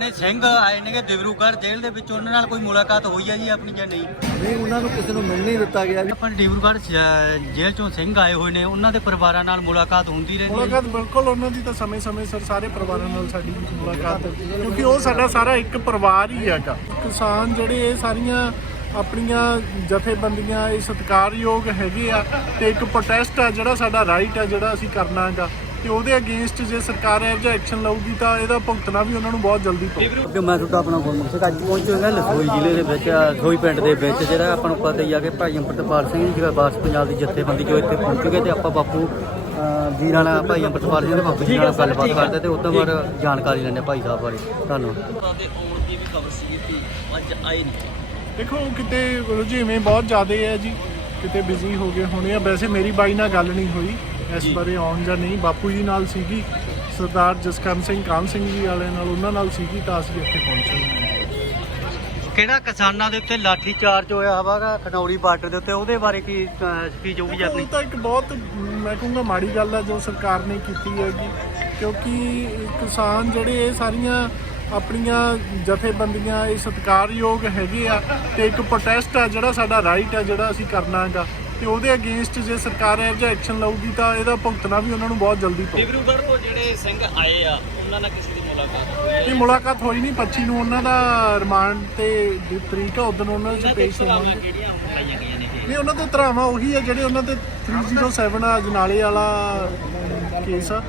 ਨੇ ਸਿੰਘ ਆਏ ਨੇਗੇ ਦਿਬਰੂਗੜ੍ਹ ਜੇਲ੍ਹ ਦੇ ਵਿੱਚ ਉਹਨਾਂ ਨਾਲ ਕੋਈ ਮੁਲਾਕਾਤ ਹੋਈ ਹੈ ਜੀ ਆਪਣੀ ਜਾਂ ਨਹੀਂ? ਨਹੀਂ ਉਹਨਾਂ ਨੂੰ ਕਿਸੇ ਨੂੰ ਮਿਲ ਨਹੀਂ ਦਿੱਤਾ ਗਿਆ ਜੀ। ਆਪਾਂ ਡਿਬਰੂਗੜ੍ਹ ਜ- ਜੇਲ੍ਹ ਚੋਂ ਸਿੰਘ ਆਏ ਹੋਏ ਨੇ ਉਹਨਾਂ ਦੇ ਪਰਿਵਾਰਾਂ ਨਾਲ ਮੁਲਾਕਾਤ ਹੁੰਦੀ ਰਹਿੰਦੀ ਹੈ? ਮੁਲਾਕਾਤ ਬਿਲਕੁਲ ਉਹਨਾਂ ਦੀ ਤਾਂ ਸਮੇਂ-ਸਮੇਂ ਸਿਰ ਸਾਰੇ ਪਰਿਵਾਰਾਂ ਨਾਲ ਸਾਡੀ ਮੁਲਾਕਾਤ ਕਿਉਂਕਿ ਉਹ ਸਾਡਾ ਸਾਰਾ ਇੱਕ ਪਰਿਵਾਰ ਹੀ ਹੈਗਾ। ਕਿਸਾਨ ਜਿਹੜੇ ਇਹ ਸਾਰੀਆਂ ਆਪਣੀਆਂ ਜਥੇਬੰਦੀਆਂ ਇਹ ਸਤਿਕਾਰਯੋਗ ਹੈਗੇ ਆ ਤੇ ਇੱਕ ਪ੍ਰੋਟੈਸਟ ਆ ਜਿਹੜਾ ਸਾਡਾ ਰਾਈਟ ਆ ਜਿਹੜਾ ਅਸੀਂ ਕਰਨਾ ਹੈਗਾ। ਤੇ ਉਹਦੇ ਅਗੇਂਸਟ ਜੇ ਸਰਕਾਰ ਇਹੋ ਜਿਹਾ ਐਕਸ਼ਨ ਲਊਗੀ ਤਾਂ ਇਹਦਾ ਭੁਗਤਣਾ ਵੀ ਉਹਨਾਂ ਨੂੰ ਬਹੁਤ ਜਲਦੀ ਪਊਗਾ ਕਿ ਮੈਂ ਤੁਹਾਡਾ ਆਪਣਾ ਗੁਰਮੁਖ ਸਿੰਘ ਅੱਜ ਪਹੁੰਚੇ ਹੋਏ ਹਾਂ ਲਖੋਈ ਜ਼ਿਲ੍ਹੇ ਦੇ ਵਿੱਚ ਰਸੋਈ ਪਿੰਡ ਦੇ ਵਿੱਚ ਜਿਹੜਾ ਆਪਾਂ ਨੂੰ ਪਤਾ ਹੀ ਆ ਕਿ ਭਾਈ ਅੰਮ੍ਰਿਤਪਾਲ ਸਿੰਘ ਜੀ ਜਿਹੜਾ ਬਾਸ ਪੰਜਾਬ ਦੀ ਜਥੇਬੰਦੀ ਜੋ ਇੱਥੇ ਪਹੁੰਚ ਗਏ ਤੇ ਆਪਾਂ ਬਾਪੂ ਜੀ ਨਾਲ ਭਾਈ ਅੰਮ੍ਰਿਤਪਾਲ ਸਿੰਘ ਦੇ ਬਾਪੂ ਜੀ ਨਾਲ ਗੱਲਬਾਤ ਕਰਦੇ ਤੇ ਉਦੋਂ ਬਾਅਦ ਜਾਣਕਾਰੀ ਲੈਂਦੇ ਭਾਈ ਸਾਹਿਬ ਬਾਰੇ। ਧੰਨਵਾਦ। ਦੇ ਆਉਣ ਦੀ ਵੀ ਖਬਰ ਸੀ ਕਿ ਅੱਜ ਆਏ ਨਹੀਂ ਦੇਖੋ ਕਿਤੇ ਰੁਝੇਵੇਂ ਬਹੁਤ ਜ਼ਿਆਦੇ ਹੈ ਜੀ ਕਿਤੇ ਬਿਜ਼ੀ ਹੋ ਗਏ ਹੋਣੇ ਆ। ਵੈਸੇ ਮੇਰੀ ਬਾਈ ਨਾਲ ਗੱਲ ਨਹੀਂ ਹੋਈ। ਇਸ ਬਾਰੇ ਆਉਣ ਜਾਂ ਨਹੀਂ ਬਾਪੂ ਜੀ ਨਾਲ ਸੀਗੀ ਸਰਦਾਰ ਜਸਕਰਨ ਸਿੰਘ ਕਾਨ ਸਿੰਘ ਜੀ ਵਾਲਿਆਂ ਨਾਲ ਉਹਨਾਂ ਨਾਲ ਸੀਗੀ ਤਾਂ ਅਸੀਂ ਇੱਥੇ ਪਹੁੰਚੇ। ਕਿਹੜਾ ਕਿਸਾਨਾਂ ਦੇ ਉੱਤੇ ਲਾਠੀ ਚਾਰਜ ਹੋਇਆ ਹਵਾਗਾ ਖਨੌਰੀ ਬਾਰਡਰ ਦੇ ਉੱਤੇ ਉਹਦੇ ਬਾਰੇ ਕੀ ਸਪੀਚ ਹੋਊਗੀ ਆਪਣੀ ਉਹ ਤਾਂ ਇੱਕ ਬਹੁਤ ਮੈਂ ਕਹੂੰਗਾ ਮਾੜੀ ਗੱਲ ਹੈ ਜੋ ਸਰਕਾਰ ਨੇ ਕੀਤੀ ਹੈਗੀ ਕਿਉਂਕਿ ਕਿਸਾਨ ਜਿਹੜੇ ਇਹ ਸਾਰੀਆਂ ਆਪਣੀਆਂ ਜਥੇਬੰਦੀਆਂ ਇਹ ਸਤਿਕਾਰਯੋਗ ਹੈਗੇ ਆ ਤੇ ਇੱਕ ਪ੍ਰੋਟੈਸਟ ਆ ਜਿਹੜਾ ਸਾਡਾ ਰਾਈਟ ਆ ਜਿਹੜਾ ਅਸੀਂ ਕਰਨਾ ਹੈਗਾ। ਤੇ ਉਹਦੇ ਅਗੇਂਸਟ ਜੇ ਸਰਕਾਰ ਇਹੋ ਜਿਹਾ ਐਕਸ਼ਨ ਲਊਗੀ ਤਾਂ ਇਹਦਾ ਭੁਗਤਣਾ ਵੀ ਉਹਨਾਂ ਨੂੰ ਬਹੁਤ ਜਲਦੀ ਪਊਗਾ ਡਿਬਰੂਗੜ੍ਹ ਤੋਂ ਜਿਹੜੇ ਸਿੰਘ ਆਏ ਆ ਉਹਨਾਂ ਨਾਲ ਕਿਸੇ ਦੀ ਮੁਲਾਕਾਤ ਇਹ ਮੁਲਾਕਾਤ ਹੋਈ ਨਹੀਂ 25 ਨੂੰ ਉਹਨਾਂ ਦਾ ਰਿਮਾਂਡ ਤੇ ਦੀ ਤਰੀਕ ਆ ਉਦੋਂ ਉਹਨਾਂ ਚ ਪੇਸ਼ ਹੋਵਾਂਗੇ। ਕਿਹੜੀਆਂ ਪਾਈਆਂ ਗਈਆਂ ਨੇ ਇਹ ਨਹੀਂ ਉਹਨਾਂ ਦੇ ਧਰਾਵਾਂ ਉਹੀ ਆ ਜਿਹੜੇ ਉਹਨਾਂ ਤੇ 307 ਆ ਜਨਾਲੇ ਵਾਲਾ ਕੇਸ ਆ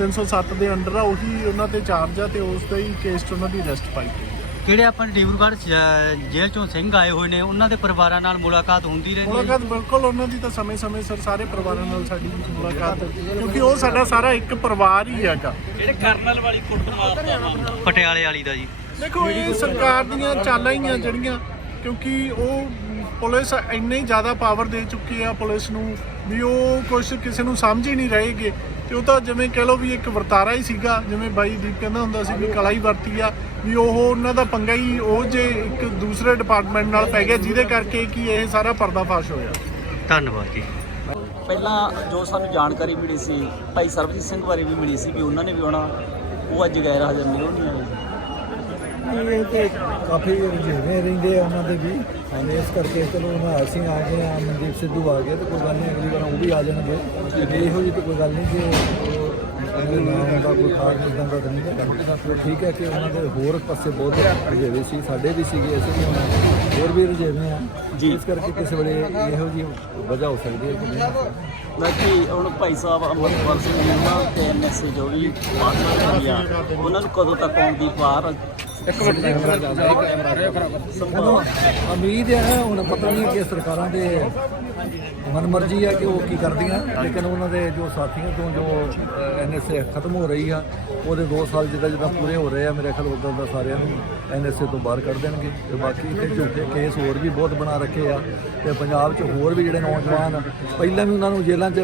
307 ਦੇ ਅੰਡਰ ਆ ਉਹੀ ਉਹਨਾਂ ਤੇ ਚਾਰਜ ਆ ਤੇ ਉਸ ਦਾ ਹੀ ਕੇਸ 'ਚ ਉਹਨਾਂ ਦੀ ਅਰੈਸਟ ਪਾਈ ਗਈ ਕਿਹੜੇ ਆਪਾਂ ਡਿਬਰੂਗੜ੍ਹ ਜ- ਜੇਲ੍ਹ ਚੋਂ ਸਿੰਘ ਆਏ ਹੋਏ ਨੇ ਉਹਨਾਂ ਦੇ ਪਰਿਵਾਰਾਂ ਨਾਲ ਮੁਲਾਕਾਤ ਹੁੰਦੀ ਰਹਿੰਦੀ ਹੈ? ਮੁਲਾਕਾਤ ਬਿਲਕੁਲ ਉਹਨਾਂ ਦੀ ਤਾਂ ਸਮੇਂ-ਸਮੇਂ ਸਿਰ ਸਾਰੇ ਪਰਿਵਾਰਾਂ ਨਾਲ ਸਾਡੀ ਮੁਲਾਕਾਤ ਕਿਉਂਕਿ ਉਹ ਸਾਡਾ ਸਾਰਾ ਇੱਕ ਪਰਿਵਾਰ ਹੀ ਹੈਗਾ। ਜਿਹੜੇ ਕਰਨਲ ਵਾਲੀ ਕੁੱਟਮਾਰ ਦਾ ਮਾਮਲਾ ਪਟਿਆਲੇ ਵਾਲੀ ਦਾ ਜੀ। ਦੇਖੋ ਇਹ ਸਰਕਾਰ ਦੀਆਂ ਚਾਲਾਂ ਹੀ ਆ ਜਿਹੜੀਆਂ ਕਿਉਂਕਿ ਉਹ ਪੁਲਿਸ ਇੰਨੀ ਜ਼ਿਆਦਾ ਪਾਵਰ ਦੇ ਚੁੱਕੀ ਆ ਪੁਲਿਸ ਨੂੰ ਵੀ ਉਹ ਕੁਝ ਕਿਸੇ ਨੂੰ ਸਮਝ ਹੀ ਨਹੀਂ ਰਹੇਗੇ। ਤੇ ਉਹ ਤਾਂ ਜਿਵੇਂ ਕਹਿ ਲਓ ਵੀ ਇੱਕ ਵਰਤਾਰਾ ਹੀ ਸੀਗਾ ਜਿਵੇਂ ਬਾਈ ਦੀਪ ਕਹਿੰਦਾ ਹੁੰਦਾ ਸੀ ਵੀ ਕਲਾ ਹੀ ਵਰਤੀ ਆ ਵੀ ਉਹ ਉਹਨਾਂ ਦਾ ਪੰਗਾ ਹੀ ਉਹ ਜੇ ਇੱਕ ਦੂਸਰੇ ਡਿਪਾਰਟਮੈਂਟ ਨਾਲ ਪੈ ਗਿਆ ਜਿਹਦੇ ਕਰਕੇ ਕਿ ਇਹ ਸਾਰਾ ਪਰਦਾਫਾਸ਼ ਹੋਇਆ। ਧੰਨਵਾਦ ਜੀ। ਪਹਿਲਾਂ ਜੋ ਸਾਨੂੰ ਜਾਣਕਾਰੀ ਮਿਲੀ ਸੀ ਭਾਈ ਸਰਬਜੀਤ ਸਿੰਘ ਬਾਰੇ ਵੀ ਮਿਲੀ ਸੀ ਕਿ ਉਹਨਾਂ ਨੇ ਵੀ ਆਉਣਾ ਉਹ ਅੱਜ ਗੈਰ ਹਾਜ਼ਰ ਨੇ। ਉਹ ਨਹੀਂ ਆਏ ਇਹ ਤੇ ਕਾਫੀ ਰੁਝੇਵੇਂ ਰਹਿੰਦੇ ਆ ਉਹਨਾਂ ਦੇ ਵੀ। ਹਾਂ ਇਸ ਕਰਕੇ ਚਲੋ ਉਹਨਾਂ ਅਸੀਂ ਆ ਗਏ ਆ ਮਨਦੀਪ ਸਿੱਧੂ ਆ ਗਏ ਤੇ ਕੋਈ ਗੱਲ ਨਹੀਂ ਅਗਲੀ ਵਾਰ ਉਹ ਵੀ ਆ ਜਾਣਗੇ। ਇਹੋ ਜਿਹੀ ਤਾਂ ਕੋਈ ਗੱਲ ਨਹੀਂ ਕਿ ਅਗਲੇ ਨਾਮ ਦਾ ਕੋਈ ਖਾਸ ਇਦਾਂ ਦਾ ਨਹੀਂ ਤੇ ਠੀਕ ਹੈ ਕਿ ਉਹਨਾਂ ਦੇ ਹੋਰ ਪਾਸੇ ਬਹੁਤ ਰੁਝੇਵੇਂ ਸੀ ਸਾਡੇ ਵੀ ਸੀਗੇ ਅਸੀਂ ਵੀ ਹੁਣ ਹੋਰ ਵੀ ਰੁਝੇਵੇਂ ਆ। ਇਸ ਕਰਕੇ ਕਿਸੇ ਵੇਲੇ ਇਹੋ ਜਿਹੀ ਵਜ੍ਹਾ ਹੋ ਸਕਦੀ ਹੈ ਕਿ ਨਹੀਂ। ਬਾਕੀ ਹੁਣ ਭਾਈ ਸਾਹਿਬ ਅੰਮ੍ਰਿਤਪਾਲ ਸਿੰਘ ਜੀ ਤੇ ਜੋ ਵੀ ਬਾਹਰ ਹੋਈ ਆ ਉਹਨਾਂ ਨੂੰ ਕਦੋਂ ਤੱਕ ਆਉਣ ਦੀ ਬਾਹਰ ਚਲੋ ਉਮੀਦ ਹੈ, ਹੁਣ ਪਤਾ ਨਹੀਂ ਕਿ ਸਰਕਾਰਾਂ ਦੇ ਮਨਮਰਜ਼ੀ ਹੈ ਕਿ ਉਹ ਕੀ ਕਰਦੀਆਂ, ਲੇਕਿਨ ਉਹਨਾਂ ਦੇ ਜੋ ਸਾਥੀਆਂ ਤੋਂ ਜੋ ਐਨਐਸਏ ਖਤਮ ਹੋ ਰਹੀ ਆ, ਉਹਦੇ 2 ਸਾਲ ਜਿੱਦਾਂ ਜਿੱਦਾਂ ਪੂਰੇ ਹੋ ਰਹੇ ਆ, ਮੇਰੇ ਖਿਆਲ ਉਦੋਂ ਦਾ ਸਾਰਿਆਂ ਨੂੰ ਐਨਐਸਏ ਤੋਂ ਬਾਹਰ ਕੱਢ ਦੇਣਗੇ। ਤੇ ਬਾਕੀ ਇੱਥੇ ਝੂਠੇ ਕੇਸ ਹੋਰ ਵੀ ਬਹੁਤ ਬਣਾ ਰੱਖੇ ਆ, ਤੇ ਪੰਜਾਬ 'ਚ ਹੋਰ ਵੀ ਜਿਹੜੇ ਨੌਜਵਾਨ ਪਹਿਲਾਂ ਵੀ ਉਹਨਾਂ ਨੂੰ ਜੇਲ੍ਹਾਂ 'ਚ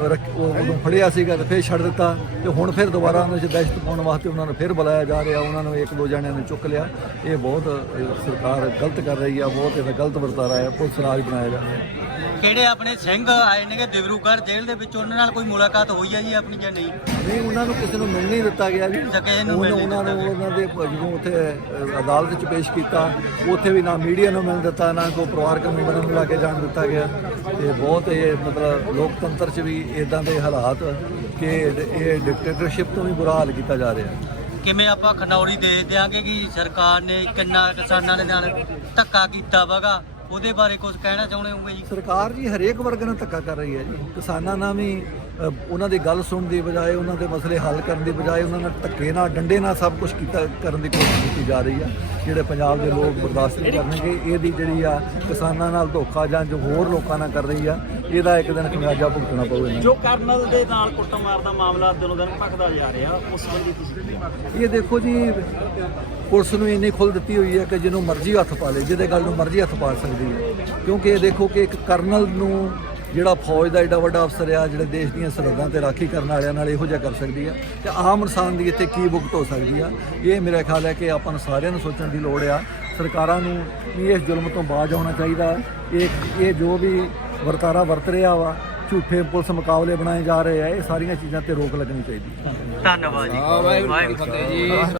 ਰੱਖ- ਉਹ ਉਦੋਂ ਫੜਿਆ ਸੀਗਾ ਤੇ ਫਿਰ ਛੱਡ ਦਿੱਤਾ ਤੇ ਹੁਣ ਫਿਰ ਦੁਬਾਰਾ ਉਹਨਾਂ 'ਚ ਦਹਿਸ਼ਤ ਪਾਉਣ ਵਾਸਤੇ ਉਹਨਾਂ ਨੂੰ ਫਿਰ ਬੁਲਾਇਆ ਜਾ ਰਿਹਾ। ਉਹਨਾਂ ਨੂੰ ਇੱਕ ਦੋ ਜਣਿਆਂ ਨੇ ਚੁੱਕ ਲਿਆ। ਇਹ ਬਹੁਤ ਸਰਕਾਰ ਗਲਤ ਕਰ ਰਹੀ ਆ ਬਹੁਤ ਇਹਦਾ ਗਲਤ ਵਰਤਾਰਾ ਹੈ ਪੁਲਿਸ ਰਾਜ ਬਣਾਇਆ ਜਾ ਰਿਹਾ। ਕਿਹੜੇ ਆਪਣੇ ਸਿੰਘ ਆਏ ਨੇਗੇ ਦਿਬਰੂਗੜ੍ਹ ਜੇਲ੍ਹ ਦੇ ਵਿੱਚ ਉਹਨਾਂ ਨਾਲ ਕੋਈ ਮੁਲਾਕਾਤ ਹੋਈ ਹੈ ਜੀ ਆਪਣੀ ਜਾਂ ਨਹੀਂ? ਨਹੀਂ ਉਹਨਾਂ ਨੂੰ ਕਿਸੇ ਨੂੰ ਮਿਲ ਨਹੀਂ ਦਿੱਤਾ ਗਿਆ ਜੀ। ਅੱਛਾ, ਕਿਸੇ ਨੂੰ ਉਹਨਾਂ ਮਿਲ ਨਹੀਂ ਉਹਨਾਂ ਨੂੰ ਉਹਨਾਂ ਦੇ ਜਦੋਂ ਉੱਥੇ ਅਦਾਲਤ 'ਚ ਪੇਸ਼ ਕੀਤਾ। ਉੱਥੇ ਵੀ ਨਾ ਮੀਡੀਆ ਨੂੰ ਮਿਲ ਦਿੱਤਾ ਨਾ ਕੋਈ ਪਰਿਵਾਰਕ ਮੈਂਬਰਾਂ ਨੂੰ ਲਾ ਕੇ ਜਾਣ ਦਿੱਤਾ ਗਿਆ। ਤੇ ਬਹੁਤ ਇਹ ਮਤਲਬ ਲੋਕਤੰਤਰ 'ਚ ਵੀ ਇਦਾਂ ਦੇ ਹਾਲਾਤ ਕਿ ਇਹ ਡਿਕਟੇਟਰਸ਼ਿਪ ਤੋਂ ਵੀ ਬੁਰਾ ਹਾਲ ਕੀਤਾ ਜਾ ਰਿਹਾ ਕਿਵੇਂ ਆਪਾਂ ਖਨੌਰੀ ਦੇ ਦਿਆਂਗੇ ਕਿ ਸਰਕਾਰ ਨੇ ਕਿੰਨਾ ਕਿਸਾਨਾਂ ਦੇ ਨਾਲ ਧੱਕਾ ਕੀਤਾ ਵਗਾ? ਉਹਦੇ ਬਾਰੇ ਕੁਝ ਕਹਿਣਾ ਚਾਹੁੰਦੇ ਹੋਗੇ ਜੀ? ਸਰਕਾਰ ਜੀ ਹਰੇਕ ਵਰਗ ਨਾਲ ਧੱਕਾ ਕਰ ਰਹੀ ਹੈ ਜੀ। ਕਿਸਾਨਾਂ ਨਾਲ ਵੀ ਉਹਨਾਂ ਦੀ ਗੱਲ ਸੁਣਨ ਦੀ ਬਜਾਏ ਉਹਨਾਂ ਦੇ ਮਸਲੇ ਹੱਲ ਕਰਨ ਦੀ ਬਜਾਏ ਉਹਨਾਂ ਨਾਲ ਧੱਕੇ ਨਾਲ ਡੰਡੇ ਨਾਲ ਸਭ ਕੁਝ ਕੀਤਾ ਕਰਨ ਦੀ ਕੋਸ਼ਿਸ਼ ਕੀਤੀ ਜਾ ਰਹੀ ਆ। ਜਿਹੜੇ ਪੰਜਾਬ ਦੇ ਲੋਕ ਬਰਦਾਸ਼ਤ ਨਹੀਂ ਕਰਨਗੇ ਇਹਦੀ ਜਿਹੜੀ ਆ ਕਿਸਾਨਾਂ ਨਾਲ ਧੋਖਾ ਜਾਂ ਜੋ ਹੋਰ ਲੋਕਾਂ ਨਾਲ ਕਰ ਰਹੀ ਆ ਇਹਦਾ ਇੱਕ ਦਿਨ ਖਮਿਆਜਾ ਭੁਗਤਣਾ ਪਊ ਇਹਨਾਂ ਜੋ ਕਰਨਲ ਦੇ ਨਾਲ ਕੁੱਟਮਾਰ ਦਾ ਮਾਮਲਾ ਦਿਨੋਂ ਦਿਨ ਭਖਦਾ ਜਾ ਰਿਹਾ ਉਸ ਸੰਬੰਧੀ ਤੁਸੀਂ ਇਹ ਦੇਖੋ ਜੀ ਪੁਲਿਸ ਨੂੰ ਇੰਨੀ ਖੁੱਲ ਦਿੱਤੀ ਹੋਈ ਹੈ ਕਿ ਜਿਹਨੂੰ ਮਰਜ਼ੀ ਹੱਥ ਪਾ ਲੇ ਜਿਹਦੇ ਗੱਲ ਨੂੰ ਮਰਜ਼ੀ ਹੱਥ ਪਾ ਸਕਦੀ ਹੈ ਕਿਉਂਕਿ ਇਹ ਦੇਖੋ ਕਿ ਇੱਕ ਕਰਨਲ ਨੂੰ ਜਿਹੜਾ ਫੌਜ ਦਾ ਏਡਾ ਵੱਡਾ ਅਫਸਰ ਆ ਜਿਹੜੇ ਦੇਸ਼ ਦੀਆਂ ਸਰਹੱਦਾਂ ਤੇ ਰਾਖੀ ਕਰਨ ਵਾਲਿਆਂ ਨਾਲ ਇਹੋ ਜਿਹਾ ਕਰ ਸਕਦੀ ਆ। ਤੇ ਆਮ ਇਨਸਾਨ ਦੀ ਇੱਥੇ ਕੀ ਭੁਗਤ ਹੋ ਸਕਦੀ ਆ? ਇਹ ਮੇਰਾ ਖਿਆਲ ਹੈ ਕਿ ਆਪਾਂ ਨੂੰ ਸਾਰਿਆਂ ਨੂੰ ਸੋਚਣ ਦੀ ਲੋੜ ਆ। ਸਰਕਾਰਾਂ ਨੂੰ ਵੀ ਇਸ ਜ਼ੁਲਮ ਤੋਂ ਬਾਜ਼ ਆਉਣਾ ਚਾਹੀਦਾ। ਇਹ ਇਹ ਜੋ ਵੀ ਵਰਤਾਰਾ ਵਰਤ ਰਿਹਾ ਵਾ ਝੂਠੇ ਪੁਲਿਸ ਮੁਕਾਬਲੇ ਬਣਾਏ ਜਾ ਰਹੇ ਆ ਇਹ ਸਾਰੀਆਂ ਚੀਜ਼ਾਂ ਤੇ ਰੋਕ ਲੱਗਣੀ ਚਾਹੀਦੀ ਧੰਨਵਾਦ ਜੀ। ਵਾਹਿਗੁਰੂ ਜੀ।